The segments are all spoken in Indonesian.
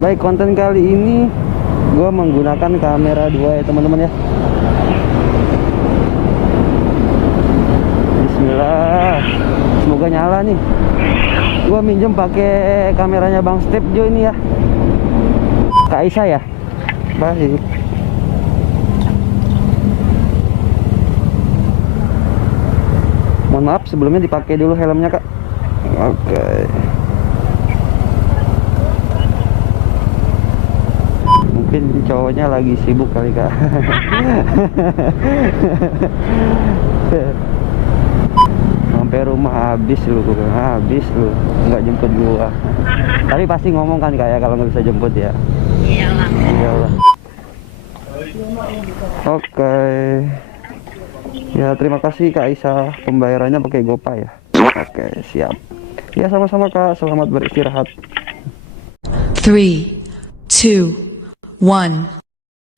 Baik, konten kali ini gue menggunakan kamera 2 ya teman-teman ya. Bismillah, semoga nyala nih. Gue minjem pakai kameranya Bang Step Jo ini ya, Kak Aisyah ya. Baik. Mohon maaf sebelumnya dipakai dulu helmnya Kak. Oke. Mungkin cowoknya lagi sibuk kali Kak. Sampai rumah habis lu, nggak jemput gua. Tapi pasti ngomong kan kayak kalau nggak bisa jemput ya. Iyalah. Oke. Ya terima kasih Kak Aisyah, pembayarannya pakai GoPay ya. Oke siap. Ya sama-sama Kak, selamat beristirahat. 3, 2, 1.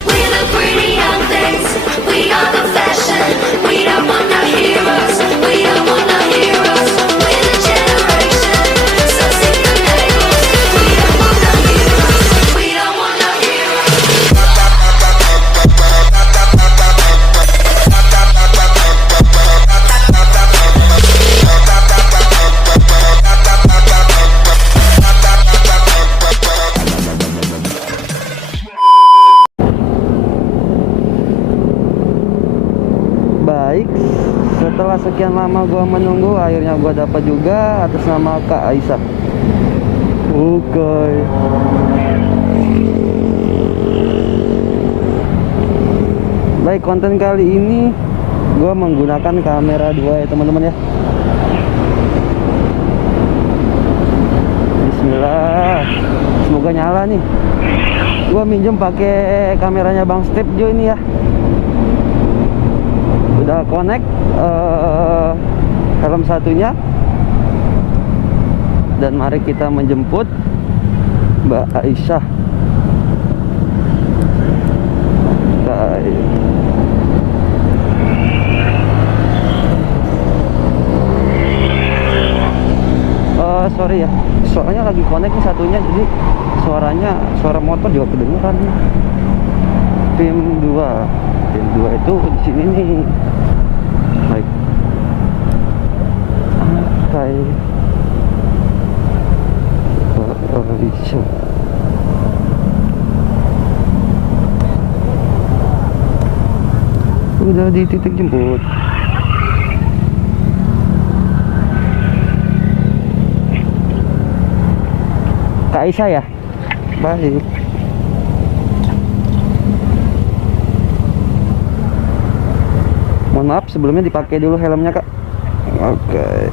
We the pretty young things, we are the fashion. We don't want no heroes, we don't want no heroes. We're the generation, so sick of labels. We don't want no heroes, we don't want no heroes. Baik, setelah sekian lama gua menunggu, akhirnya gua dapat juga atas nama Kak Aisyah. Oke. Baik, konten kali ini gua menggunakan kamera 2 ya teman-teman ya. Bismillah, semoga nyala nih. Gua minjem pakai kameranya Bang Step Jo ini ya. Udah connect helm satunya, dan mari kita menjemput Mbak Aisyah. Sorry ya, soalnya lagi connect nih satunya, jadi suara motor juga kedengeran. Tim 2 itu di sini nih. Baik. Oke. Udah di titik jemput. Kak Aisyah ya? Baik. Mohon maaf sebelumnya dipakai dulu helmnya Kak. Oke.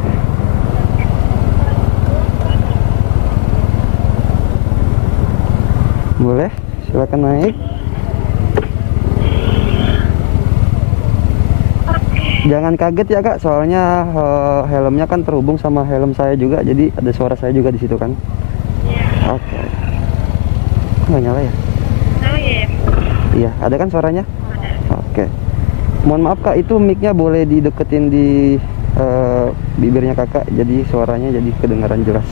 Boleh, silakan naik. Jangan kaget ya Kak, soalnya helmnya kan terhubung sama helm saya juga, jadi ada suara saya juga di situ kan. Oke. Nggak nyala ya? Oh iya. Iya, ada kan suaranya? Oke. Mohon maaf Kak, itu mic-nya boleh dideketin di bibirnya Kakak, jadi suaranya jadi kedengaran jelas.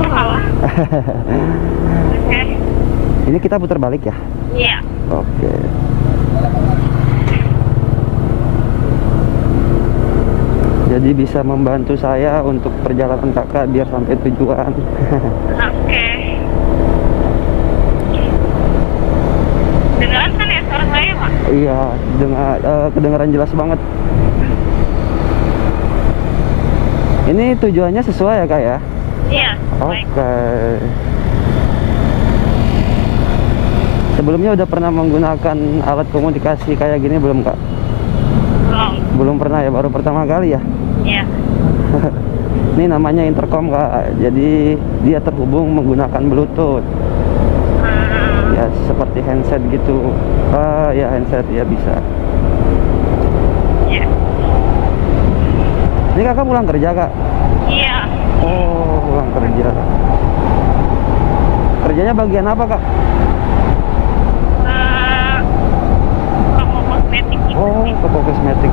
Oke. Ini kita putar balik ya? Iya. Oke. Jadi bisa membantu saya untuk perjalanan Kakak biar sampai tujuan. Oke. Dengaran kan ya suara saya, Pak? Iya, kedengaran jelas banget. Ini tujuannya sesuai ya Kak ya? Iya. Baik. Oke. Sebelumnya udah pernah menggunakan alat komunikasi kayak gini belum Kak? Belum. Belum pernah ya, baru pertama kali ya? Iya. Ini namanya intercom Kak, jadi dia terhubung menggunakan Bluetooth. Ya seperti handset gitu. Ya handset ya bisa. Iya. Ini Kakak pulang kerja Kak? Iya. Oh, pulang kerja. Kerjanya bagian apa Kak? Toko kosmetik gitu. Oh, toko kosmetik.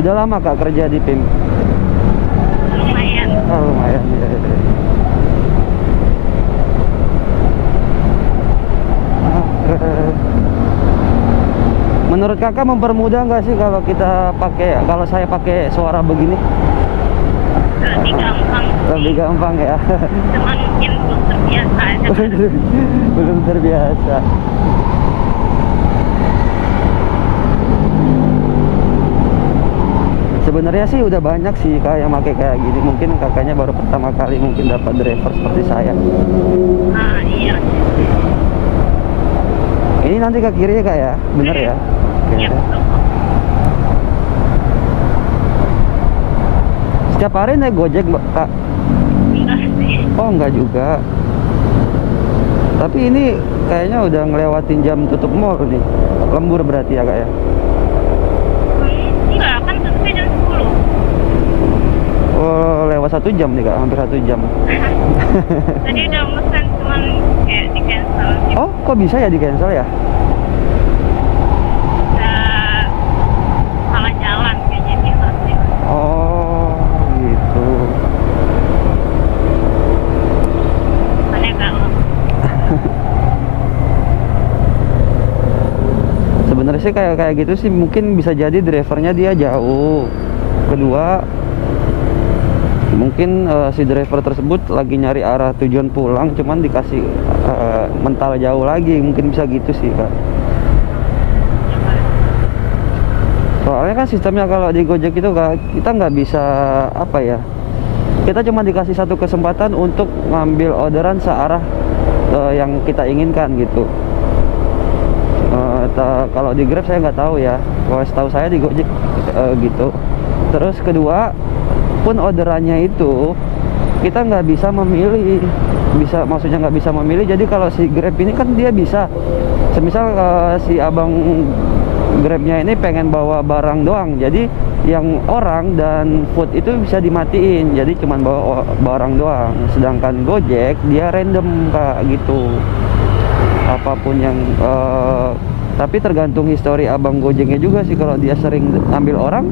Udah lama Kak kerja di PIM? Lumayan. Oh, lumayan ya. Menurut kakak mempermudah nggak sih kalau kalau saya pakai suara begini? Lebih gampang. Lebih gampang ya. Cuman mungkin belum terbiasa aja. Belum terbiasa. Sebenarnya sih udah banyak sih kak yang pakai kayak gini. Mungkin kakaknya baru pertama kali mungkin dapat driver seperti saya. Ah, iya. Ini nanti ke kiri ya kak ya, bener ya? Oke. Iya, betul. Setiap hari naik Gojek kak? Enggak sih. Oh enggak juga. Tapi ini kayaknya udah ngelewatin jam tutup mall nih. Lembur berarti ya kak ya? Enggak, kan tutupnya jam 10. Oh lewat 1 jam nih kak, hampir 1 jam. Tadi udah mesen cuman kayak di cancel gitu. Oh kok bisa ya di cancel ya? Udah salah jalan kayaknya bilang sih. Oh gitu. Makanya gak Sebenarnya sih kayak gitu sih mungkin bisa jadi drivernya dia jauh. Kedua mungkin si driver tersebut lagi nyari arah tujuan pulang, cuman dikasih mental jauh lagi, mungkin bisa gitu sih kak. Soalnya kan sistemnya kalau di Gojek itu kak, kita nggak bisa apa ya, kita cuma dikasih satu kesempatan untuk ngambil orderan searah yang kita inginkan gitu. Kalau di Grab saya nggak tahu ya, kalau setahu saya di Gojek gitu. Terus kedua pun orderannya itu kita nggak bisa memilih, maksudnya nggak bisa memilih. Jadi kalau si Grab ini kan dia bisa, semisal si abang Grabnya ini pengen bawa barang doang, jadi yang orang dan food itu bisa dimatiin, jadi cuman bawa barang doang. Sedangkan Gojek dia random kak gitu, apapun yang tapi tergantung histori abang Gojeknya juga sih. Kalau dia sering ambil orang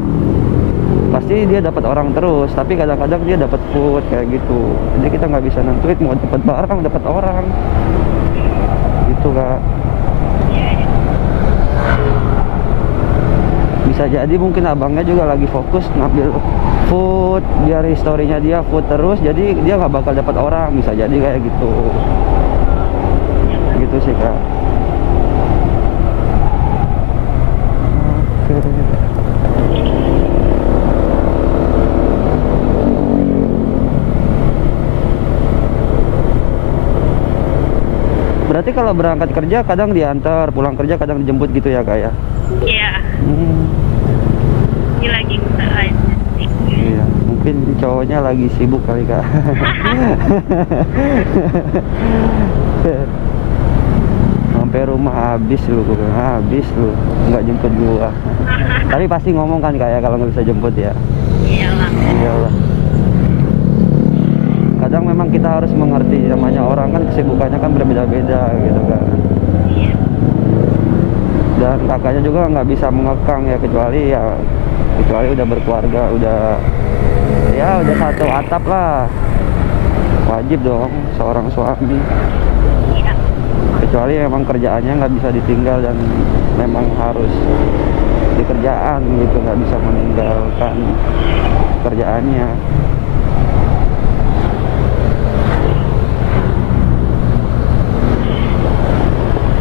pasti dia dapat orang terus, tapi kadang-kadang dia dapat food kayak gitu. Jadi kita nggak bisa nentuin mau dapat barang dapat orang gitu kak. Bisa jadi mungkin abangnya juga lagi fokus ngambil food, biar historinya dia food terus, jadi dia nggak bakal dapat orang. Bisa jadi kayak gitu sih kak. Oke. Berarti kalau berangkat kerja kadang diantar, pulang kerja kadang dijemput gitu ya kak ya? Iya. Ini lagi enggak aja sih. Iya, mungkin cowoknya lagi sibuk kali kak. Sampai rumah habis lu, nggak jemput gua. Tapi pasti ngomong kan kayak kalau nggak bisa jemput ya. Iyalah. Iyalah. Kadang memang kita harus mengerti, namanya orang kan kesibukannya kan berbeda-beda gitu kan. Iya. Dan kakaknya juga nggak bisa mengekang ya, kecuali udah berkeluarga, udah satu atap lah, wajib dong seorang suami. Iya. Kecuali memang kerjaannya nggak bisa ditinggal dan memang harus di kerjaan gitu, nggak bisa meninggalkan kerjaannya.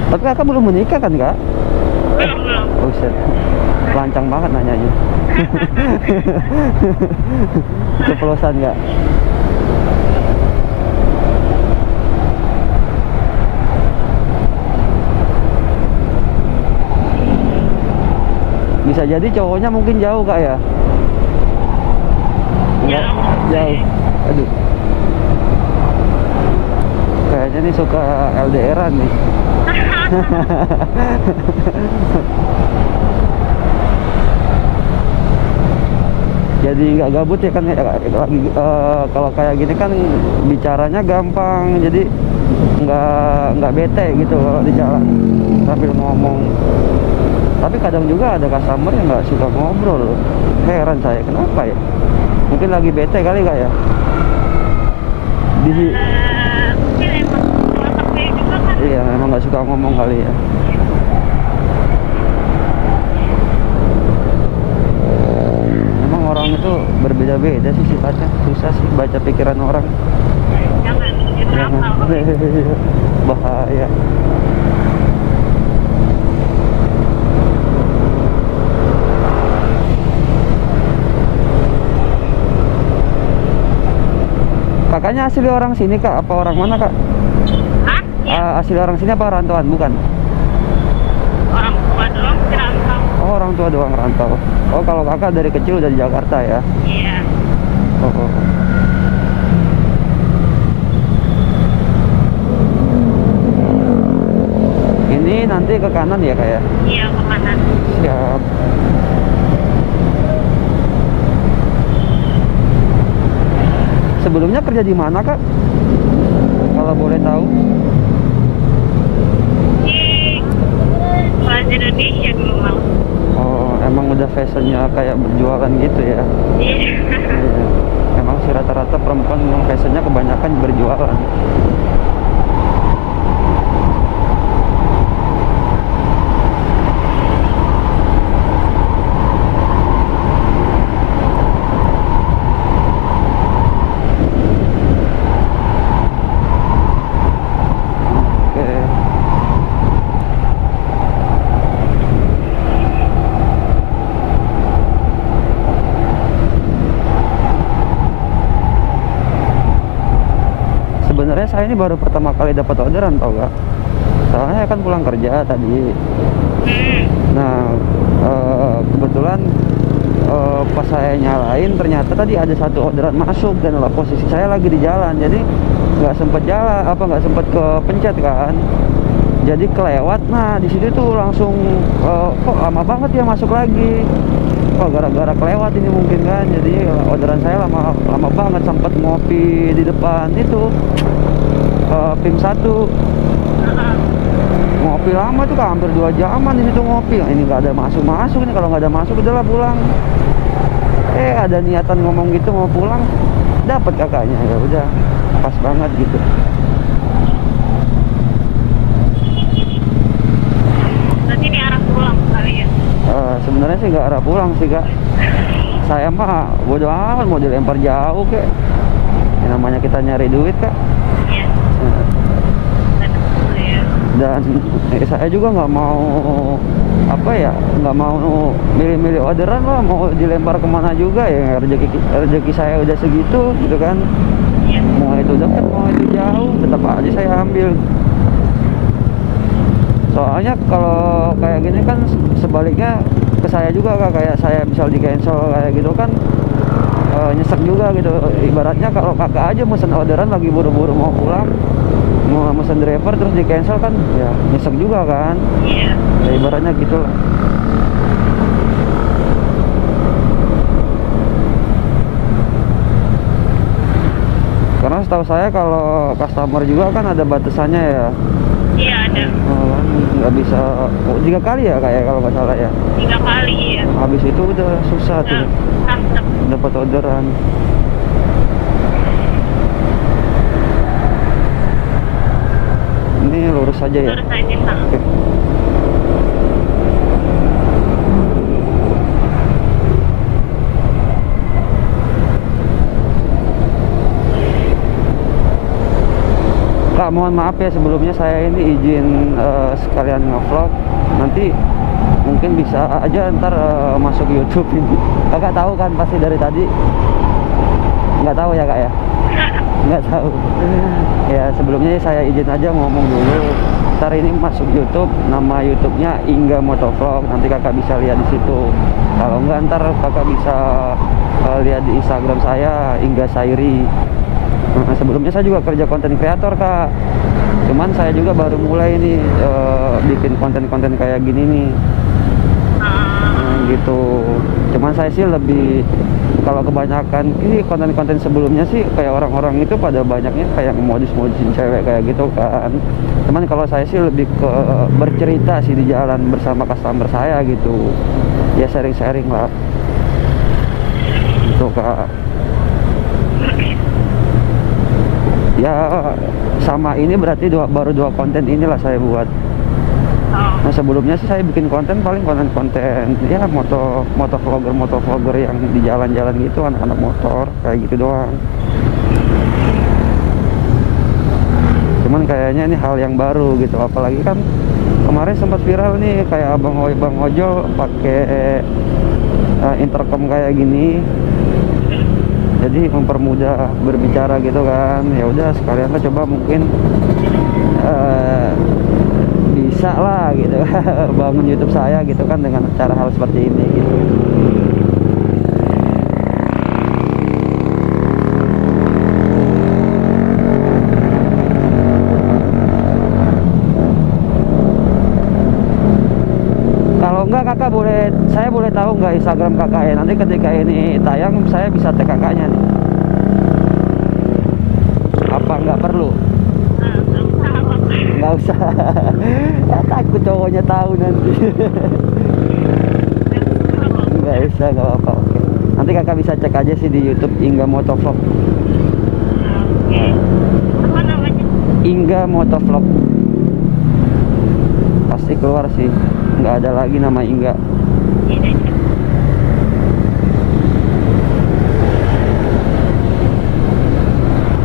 Tapi kakak belum menikah kan kak? Belum. Buset, lancang banget nanyanya. Ceplosan nggak? Bisa jadi cowoknya mungkin jauh kak ya? Jauh. Aduh. Kayaknya nih suka LDR-an nih. Jadi nggak gabut ya kan lagi kalau kayak gini kan bicaranya gampang, jadi nggak bete gitu kalau di jalan sambil ngomong. Tapi kadang juga ada customer yang nggak suka ngobrol, heran saya kenapa ya? Mungkin lagi bete kali kak ya? Mungkin emang masak kayak juga kan. Iya, emang nggak suka ngomong kali ya. beda-beda sih sifatnya, susah sih baca pikiran orang. Jangan, itu Jangan. apa? Bahaya. Kakaknya asli orang sini kak? Apa orang mana kak? Hah? Ya, Asli orang sini apa rantauan? Bukan? orang tua doang kerantau. Oh orang tua doang rantau. Oh kalau kakak dari kecil udah di Jakarta ya? Iya. Oh, oh. Ini nanti ke kanan ya kak ya? Iya, ke kanan. Siap. Sebelumnya kerja di mana kak? Kalau boleh tahu? Di Plaza Indonesia dulu mau. Oh emang udah fashionnya kayak berjualan gitu ya? Iya. Iya. Emang sih rata-rata perempuan memang fashionnya kebanyakan berjualan. Oke. Sebenarnya saya ini baru pertama kali dapat orderan tau gak? Soalnya kan pulang kerja tadi. Nah kebetulan pas saya nyalain ternyata tadi ada satu orderan masuk dan posisi saya lagi di jalan, jadi nggak sempet jalan, nggak sempet kepencet kan, jadi kelewat. Nah di situ tuh langsung kok lama banget ya masuk lagi. Oh gara-gara kelewat ini mungkin kan, jadi orderan saya lama banget, sempet ngopi di depan itu PIM 1. Ngopi lama tuh kan, hampir 2 jaman di situ ngopi. Nah, ini nggak ada masuk ini, kalau nggak ada masuk udahlah pulang. Ada niatan ngomong gitu mau pulang, dapat kakaknya, ya udah pas banget gitu. Berarti ini arah pulang kali ya? Sebenarnya sih nggak arah pulang sih kak. Saya mah bodo amat mau dilempar jauh kek. Yang namanya kita nyari duit kak. Iya. Nah, Betul ya. dan saya juga nggak mau nggak mau milih-milih orderan lah, mau dilempar kemana juga ya, rezeki saya udah segitu gitu kan. Iya. Mau itu dekat mau itu jauh tetap aja saya ambil. Soalnya kalau kayak gini kan sebaliknya ke saya juga kak, kayak saya misal di cancel kayak gitu kan nyesek juga gitu. Ibaratnya kalau kakak aja mesen orderan lagi buru-buru mau pulang, mau mesen driver terus di cancel kan ya nyesek juga kan Iya. ya, ibaratnya gitu lah. Karena setahu saya kalau customer juga kan ada batasannya ya. Iya, ada. Nggak bisa 3 kali ya kayak kalau nggak salah ya. 3 kali ya. Habis itu udah susah tuh Custom. dapat orderan. Ini lurus aja ya. Terus aja Kak. Oke. Kak, mohon maaf ya sebelumnya, saya ini izin sekalian nge-vlog. Nanti mungkin bisa aja ntar masuk YouTube ini. Kakak tahu kan pasti dari tadi? Nggak tahu ya kak ya? Nggak tahu. Ya sebelumnya saya izin aja ngomong dulu. Ntar ini masuk YouTube, nama YouTube-nya Ingga Motovlog. Nanti kakak bisa lihat di situ. Kalau nggak ntar kakak bisa lihat di Instagram saya Ingga Sairi. Nah, sebelumnya saya juga kerja konten kreator kak, cuman saya juga baru mulai nih bikin konten-konten kayak gini nih. Gitu. Cuman saya sih lebih, kalau kebanyakan ini konten-konten sebelumnya sih kayak orang-orang itu pada banyaknya kayak modus-modusin cewek kayak gitu kan. Cuman kalau saya sih lebih ke bercerita sih di jalan bersama customer saya gitu, ya sharing-sharing lah gitu kak. Ya sama ini berarti baru 2 konten inilah saya buat. Oh. Nah sebelumnya sih saya bikin konten paling konten-konten ya moto vlogger yang di jalan-jalan gitu, anak-anak motor kayak gitu doang. Cuman kayaknya ini hal yang baru gitu, apalagi kan kemarin sempat viral nih kayak bang ojol pakai intercom kayak gini, jadi mempermudah berbicara gitu kan. Ya udah sekalian lah coba mungkin bisa lah gitu bangun YouTube saya gitu kan dengan cara hal seperti ini gitu. Kalau enggak kakak saya boleh tahu nggak Instagram kakak ya? Nanti ketika ini tayang saya bisa tag kakaknya nih. Apa nggak perlu? Nggak usah. Ya, takut cowoknya tahu nanti. Nggak usah, nggak apa-apa. Oke. Nanti kakak bisa cek aja sih di YouTube Ingga Motovlog. Oke. Apa namanya? Ingga Motovlog. Pasti keluar sih. Nggak ada lagi nama Ingga. Ini.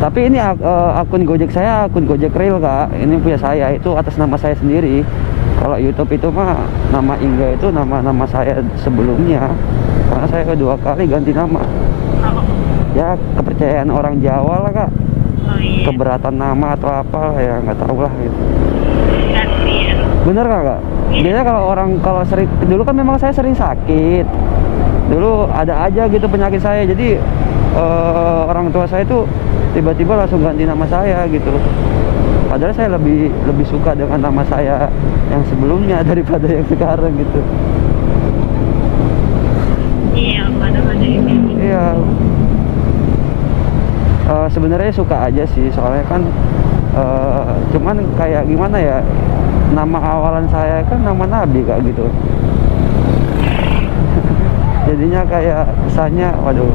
Tapi ini akun Gojek saya, akun Gojek Real kak. Ini punya saya, itu atas nama saya sendiri. Kalau YouTube itu mah nama Ingga itu nama saya sebelumnya. Karena saya kedua kali ganti nama. Oh. Ya kepercayaan orang Jawa lah kak. Oh iya. Keberatan nama atau apa ya nggak tahu lah gitu. Gantian. Bener nggak kak? Biasanya kalau sering dulu kan memang saya sering sakit. Dulu ada aja gitu penyakit saya. Jadi orang tua saya itu tiba-tiba langsung ganti nama saya gitu. Padahal saya lebih suka dengan nama saya yang sebelumnya daripada yang sekarang gitu. Iya, pada ini. Iya. Sebenarnya suka aja sih, soalnya kan cuman kayak gimana ya, nama awalan saya kan nama Nabi kak gitu. Jadinya kayak kesannya waduh,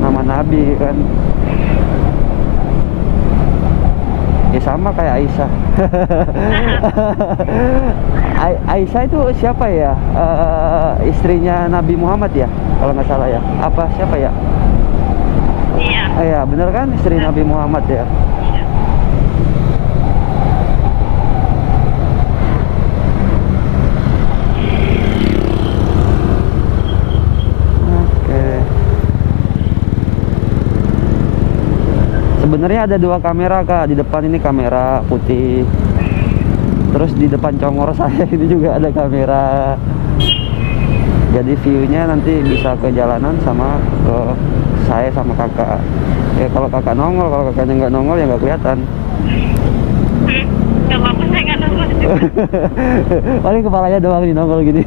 nama Nabi kan. Ya sama kayak Aisyah. Aisyah itu siapa ya? Istrinya Nabi Muhammad ya, kalau nggak salah ya. Apa siapa ya? Iya. Iya bener kan, istri Nabi Muhammad ya. Iya. Oke. Sebenarnya ada dua kamera kak, di depan ini kamera putih. Terus di depan congor saya ini juga ada kamera. Jadi view-nya nanti bisa ke jalanan sama ke saya sama kakak. Ya kalau kakak nongol, kalau kakaknya nggak nongol ya nggak kelihatan. Gak apa-apa, saya nggak nongol. Paling kepalanya doang nih nongol gini.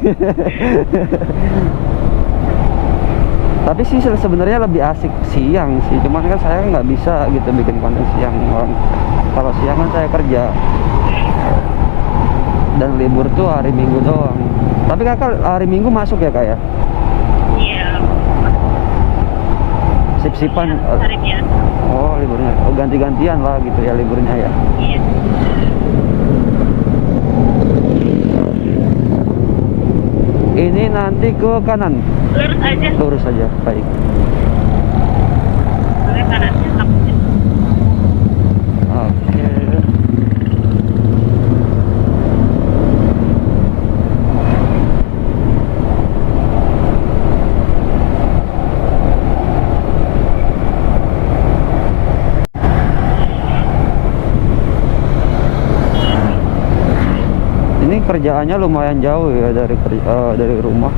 Tapi sih sebenarnya lebih asik siang sih. Cuman kan saya nggak bisa gitu bikin konten siang. Kalau siang kan saya kerja. Dan libur tuh hari Minggu doang. Tapi kakak hari Minggu masuk ya kak ya? Iya. Sip-sipan. Hari biasa. Oh liburnya. Oh ganti-gantian lah gitu ya liburnya ya. Iya. Ini nanti ke kanan. Lurus aja. Lurus aja. Baik. Soalnya kanannya takutnya. Oke. Ini kerjaannya lumayan jauh ya dari rumah.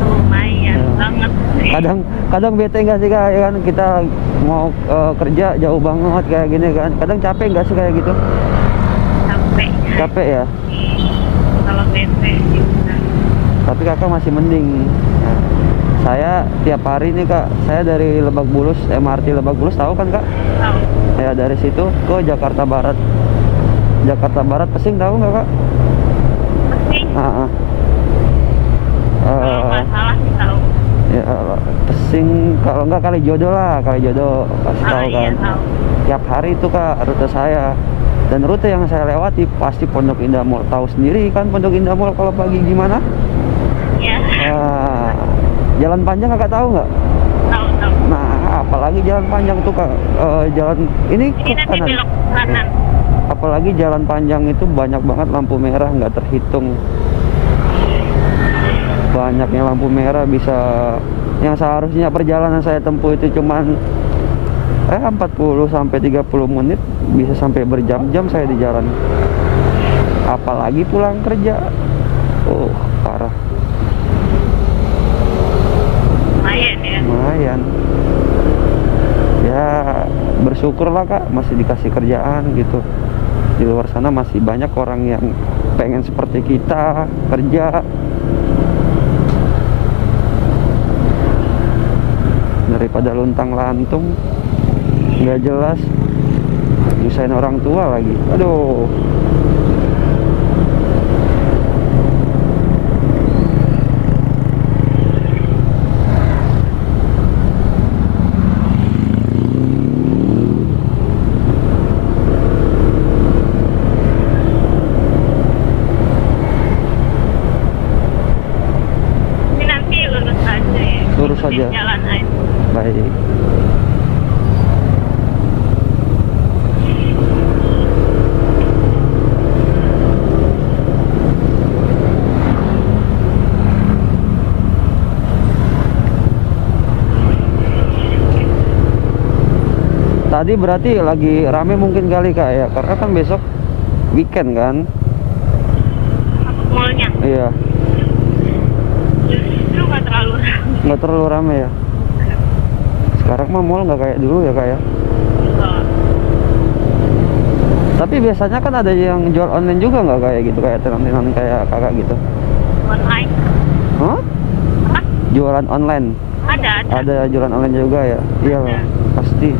Lumayan Ya. banget sih. Kadang bete nggak sih kak, ya kan kita mau kerja jauh banget kayak gini kan. Kadang capek nggak sih kayak gitu? Capek. Capek ya. Kalau bete gitu. Tapi kakak masih mending. Nah, saya tiap hari nih kak, saya dari Lebak Bulus, MRT Lebak Bulus tahu kan kak? Tahu. Ya dari situ ke Jakarta Barat. Jakarta Barat Pesing tahu nggak kak? Pasti. Kalau nggak salah sih tahu. Ya Pesing, kalau nggak Kalijodo lah, Kalijodo pasti tahu Iya, kan. tahu. Tiap hari itu kak rute saya. Dan rute yang saya lewati pasti Pondok Indah Mall. Tahu sendiri kan Pondok Indah Mall kalau pagi gimana? Ya, Ah, jalan panjang kakak tahu nggak? tahu. Nah, apalagi jalan panjang tuh kak, jalan ini Ini ke nanti kanan. belok ke kanan. Apalagi jalan panjang itu banyak banget lampu merah, nggak terhitung. Banyaknya lampu merah, bisa yang seharusnya perjalanan saya tempuh itu cuman 40 sampai 30 menit bisa sampai berjam-jam saya di jalan. Apalagi pulang kerja. Oh, parah. Lumayan ya. Lumayan. Ya, bersyukurlah Kak masih dikasih kerjaan gitu. Di luar sana masih banyak orang yang pengen seperti kita kerja. Daripada luntang-lantung nggak jelas, nyusahin orang tua lagi. Aduh. Ini nanti lurus aja ya. Lurus aja. Jalan aja. Baik. Tadi berarti lagi rame mungkin kali Kak ya, karena kan besok weekend kan. Mallnya Iya, justru nggak terlalu ramai. nggak terlalu rame ya. Sekarang mah mall nggak kayak dulu ya Kak ya. Tapi biasanya kan ada yang jual online juga nggak kayak gitu, kayak tenan-tenan kayak kakak gitu. Online Hah? apa? Jualan online? Ada. Ada jualan online juga ya? Iya lah, pasti.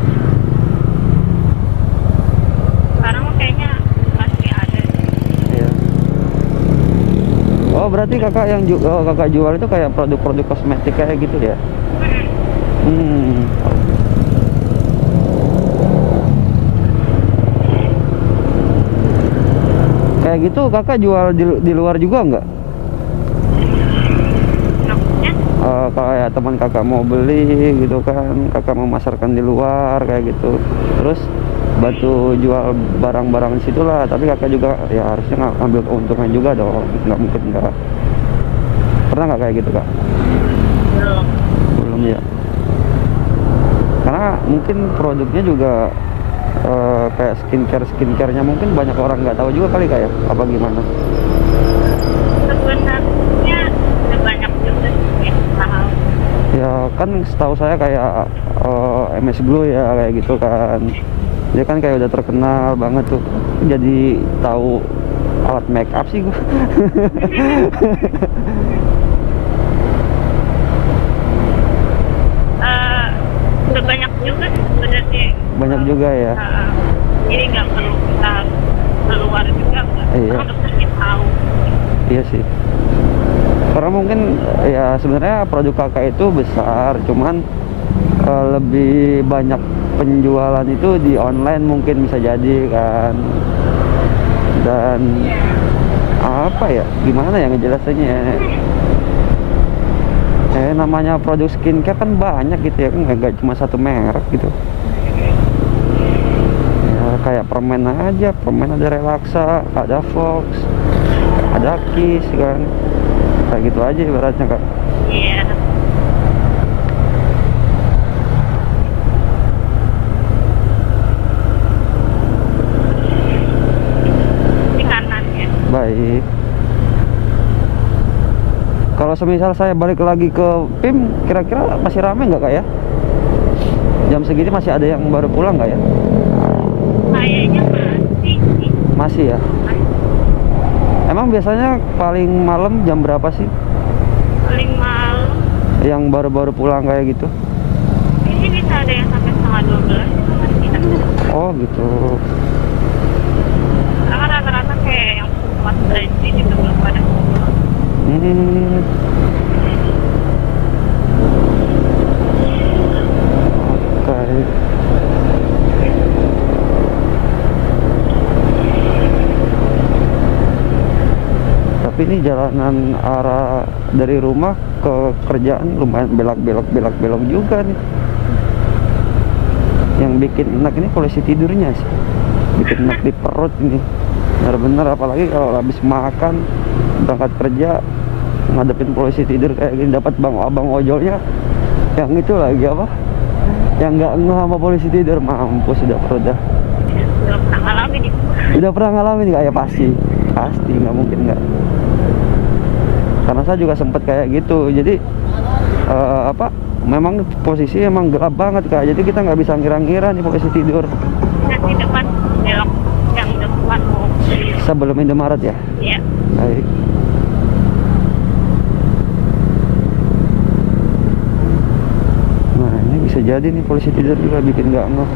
Sekarang mah kayaknya pasti ada. Iya. Oh berarti kakak yang kakak jual itu kayak produk-produk kosmetik kayak gitu ya? Hmm. Kayak gitu kakak jual di luar juga nggak? Maksudnya Kayak teman kakak mau beli gitu kan, kakak memasarkan di luar kayak gitu, terus bantu jual barang-barang di situ lah, tapi kakak juga ya harusnya ngambil keuntungan juga dong, nggak mungkin nggak. Pernah nggak kayak gitu kak? belum. Belum ya, karena mungkin produknya juga kayak skincare-nya mungkin banyak orang nggak tahu juga kali kayak apa gimana. Sebenarnya ada banyak juga sih yang tahu. Ya kan setahu saya kayak MS Glow ya kayak gitu kan, dia kan kayak udah terkenal banget tuh, jadi tahu alat make up sih gua. Udah banyak juga sih sebenarnya. Banyak juga ya. Jadi nggak perlu kita keluar juga nggak. Iya. Untuk sedikit tahu. Iya sih, karena mungkin ya sebenarnya produk kakak itu besar, cuman lebih banyak penjualan itu di online mungkin bisa jadi kan. Dan apa ya, gimana ya ngejelasinnya ya? Namanya produk skincare kan banyak gitu ya, kan nggak cuma satu merek gitu ya. Kayak permen aja, permen ada Relaxa, ada Fox, ada Kiss kan, kayak gitu aja ibaratnya kak. Iya. Di kanan ya. Baik. Kalau semisal saya balik lagi ke PIM, kira-kira masih rame nggak kak ya? Jam segini masih ada yang baru pulang nggak ya? Kayaknya masih sih. Masih ya? Emang biasanya paling malam jam berapa sih Paling malam. yang baru-baru pulang kayak gitu? Ini bisa ada yang sampai setengah 12. Masih ada. Oh gitu. Karena rata-rata kayak yang tempat belanja juga belum pada pulang. Hmm. Oke. ini jalanan arah dari rumah ke kerjaan lumayan belok juga nih. Yang bikin enak ini polisi tidurnya sih, bikin enak di perut ini bener-bener. Apalagi kalau habis makan berangkat kerja ngadepin polisi tidur kayak gini, dapat abang ojolnya yang itu lagi apa, yang nggak ngeh sama polisi tidur, mampus sudah perut dah. Belum pernah ngalamin itu. Udah pernah ngalamin nggak? Ya pasti nggak mungkin nggak, karena saya juga sempet kayak gitu. Jadi memang posisi emang gelap banget Kak, jadi kita nggak bisa ngira-ngira nih polisi tidur. Nah, di depan belok yang depan Sebelum Indomaret ya? Iya. Baik. Nah ini bisa jadi nih polisi tidur juga bikin nggak ngeh.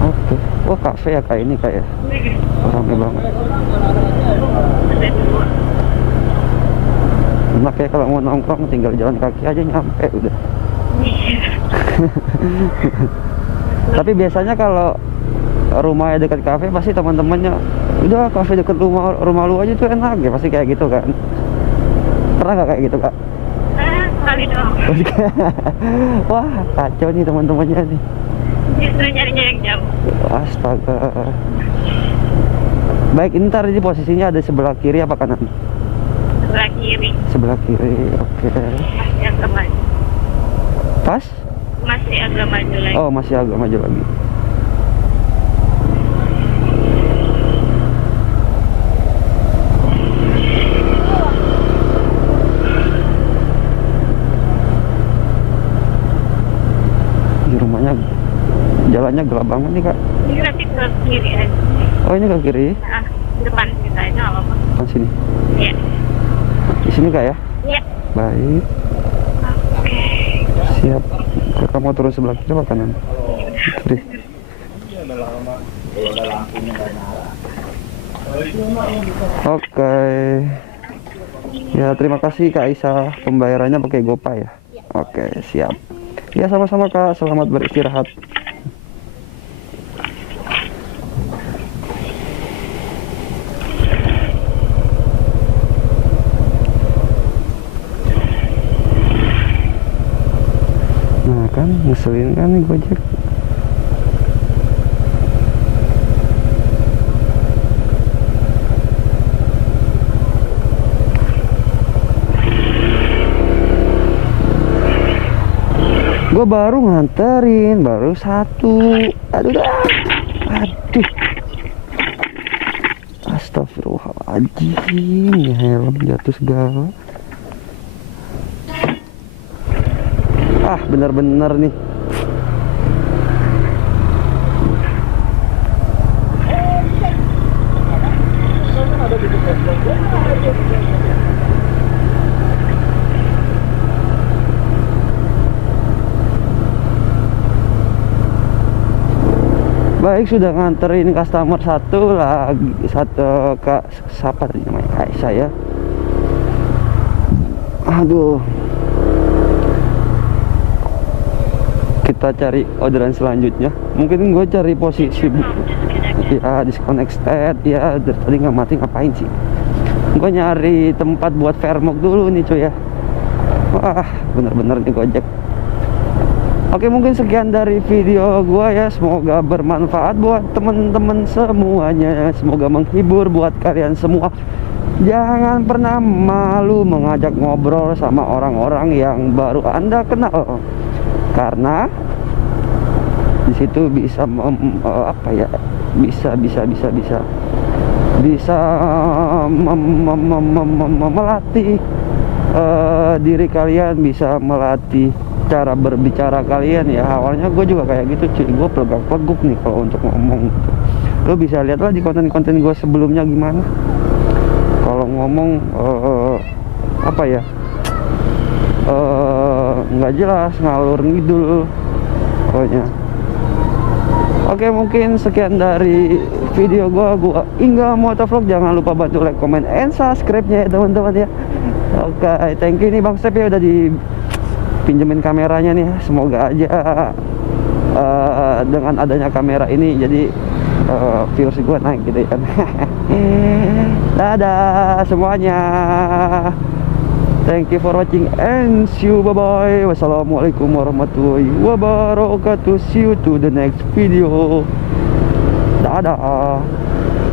Oke, wah kafe ya kayak ini kayak ramai banget. Ada dua. Enak ya kalau mau nongkrong tinggal jalan kaki aja nyampe udah. Tapi biasanya kalau rumahnya dekat kafe pasti teman-temannya, udah kafe dekat rumah lu aja tuh enak ya, pasti kayak gitu kan. Pernah nggak kayak gitu Kak? Kali doang. Wah kacau nih teman-temannya nih. Justru nyarinya yang jauh. Astaga. Baik, ntar ini posisinya ada sebelah kiri apa kanan? Sebelah kiri. Sebelah kiri, oke. Masih agak maju. Pas? Masih agak maju lagi. Oh masih agak maju lagi. Di rumahnya jalannya gelap banget nih Kak. Ini nanti ke kiri aja. Oh ini ke kiri? Nah, depan kita aja nggak apa-apa. Kan sini. Iya. Di sini Kak ya? Iya. Baik. Oke. Siap. Kakak mau turun sebelah kiri apa kanan? Kiri. Oke. Ya terima kasih Kak Isa. Pembayarannya pakai GoPay ya? Oke siap. Ya sama-sama Kak. Selamat beristirahat. Nah kan ngeselin kan nih Gojek. Gue baru nganterin, baru satu. Aduh dah. Aduh. Astagfirullahaladzim, ya helm jatuh segala. Ah bener-bener nih. Baik, sudah nganterin customer satu Kak, siapa tadi namanya? Aisyah ya. Aduh. Kita cari orderan selanjutnya. Mungkin gue cari posisi ya disconnected ya. Dari tadi nggak mati ngapain sih? Gue nyari tempat buat Fairmog dulu nih cuy ya. Wah bener-bener nih Gojek. Oke, mungkin sekian dari video gua ya. Semoga bermanfaat buat temen-temen semuanya. Semoga menghibur buat kalian semua. Jangan pernah malu mengajak ngobrol sama orang-orang yang baru Anda kenal, karena di situ bisa melatih diri kalian, bisa melatih cara berbicara kalian ya. Awalnya gue juga kayak gitu cuy, gue pelegak-peleguk nih kalau untuk ngomong gitu. Lo bisa lihat lah di konten-konten gue sebelumnya gimana kalau ngomong nggak jelas, ngalur ngidul pokoknya. Oke, mungkin sekian dari video gue Inga Motovlog. Jangan lupa bantu like, comment, and subscribe nya ya teman-teman ya. Oke, thank you nih Bang Step ya udah dipinjemin kameranya nih ya. Semoga aja dengan adanya kamera ini jadi views gue naik gitu kan. Dadah semuanya. Thank you for watching and see you, bye bye. Wassalamualaikum warahmatullahi wabarakatuh. See you to the next video. Dadah.